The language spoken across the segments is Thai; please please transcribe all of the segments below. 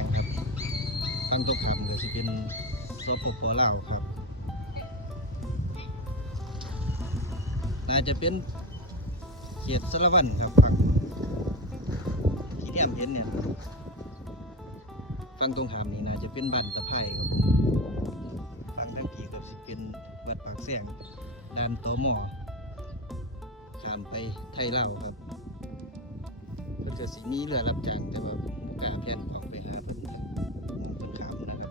งครับตกคำก็สิเป็นสปปลาวครับน่าจะเป็นเขตสารวันครับฝั่งที่เนี่ยเห็นเนี่ยฝั่งตรงขามนี่น่าจะเป็นบ้านตะไคร่ครับผมฝั่งทั้งกี่ก็สิเป็นวัดปากแสงด้านโตอหมอข้ามไปไทยเลาครับเพิ่นก็สิมีเรือรับจ้างแต่ว่าบ่ กล้าแพ่นของไปหาเพิ่นทางมันเพิ่นขามนะครับ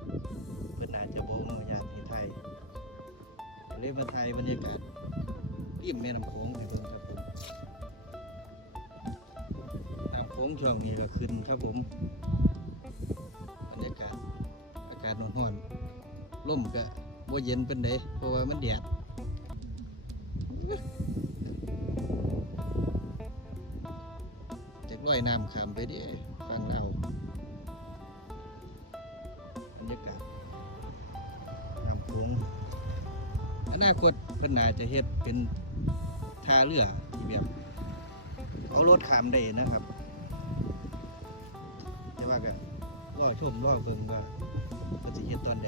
เพิ่นนาจะบ่อนุญาตให้ไทยเลยมาถ่ายบรรยากาศริมแม่น้ำโขงให้เบิ่งครับผมน้ำโขงช่วงนี้ก็ขึ้นครับผมบรรยากาศอากาศร้อนๆลมก็บ่เย็นเปานใดเพราะว่ามันแดดจากลอยน้ำขามไปเดิฟังเรา อนาคตเพิ่นน่าจะเฮ็ดเป็นท่าเรือที่แบบเอารถขามได้นะครับแต่ว่าก็รอชมรอเบิ่งว่าเพิ่นสิเฮ็ดตอนใด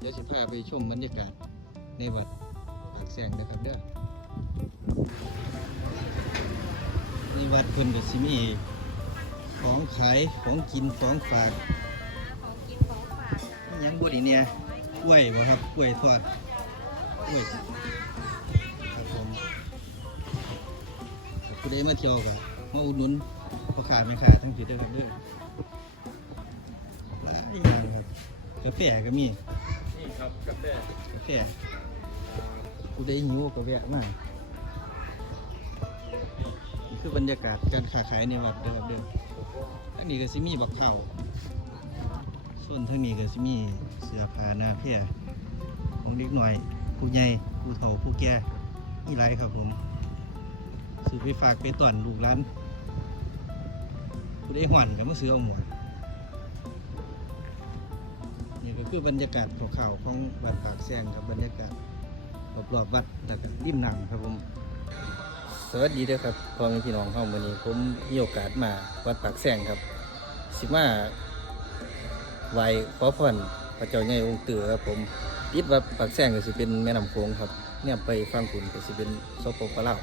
เดี๋ยวสิพาไปชมบรรยากาศในวัดปากแสงนะครับเด้อนี่วัดเพิ่นก็สิมีของขายของกินของฝาก ยังบ่ดีเนี่ยกล้วยบ่ครับกล้วยทอดกล้วยครับผมถ้าผู้ใดมาเที่ยวก็มาอุดหนุนพ่อค้าแม่ค้าทั้งผิดเด้อครับเด้อหลายอย่างครับกาแฟก็มีนี่ครับกาแฟกาแฟผู้ใดหิวก็แวะมานี่คือบรรยากาศการค้าขายในวัดเด้อครับเด้อทั้งนี้ก็สิมีบักข้าว ส่วนทั้งนี้ก็สิมีเสื้อผ้าหน้าเพียของเด็กหน่อย ผู้ใหญ่ผู้เฒ่าผู้แก่มีหลายครับผมซื้อไปฝากไปต้อนลูกหลานผู้ใดห่อนก็มาซื้อเอาหมดนี่ก็คือบรรยากาศข่าวของวัดปากแซงครับบรรยากาศรอบๆวัดแล้วก็ริมน้ำครับผมสวัสดีด้อครับพ่อแม่พี่น้องเฮาวันนี้ผมมีโอกาสมาวัดปากแซงครับ สิมา ไหว้ขอพรพระเจ้าใหญ่องค์เตือครับผมติดว่าปากแซงก็สิเป็นแม่น้ำโขงครับเนี่ยไปฟังคุณก็สิเป็นโซโปปลาว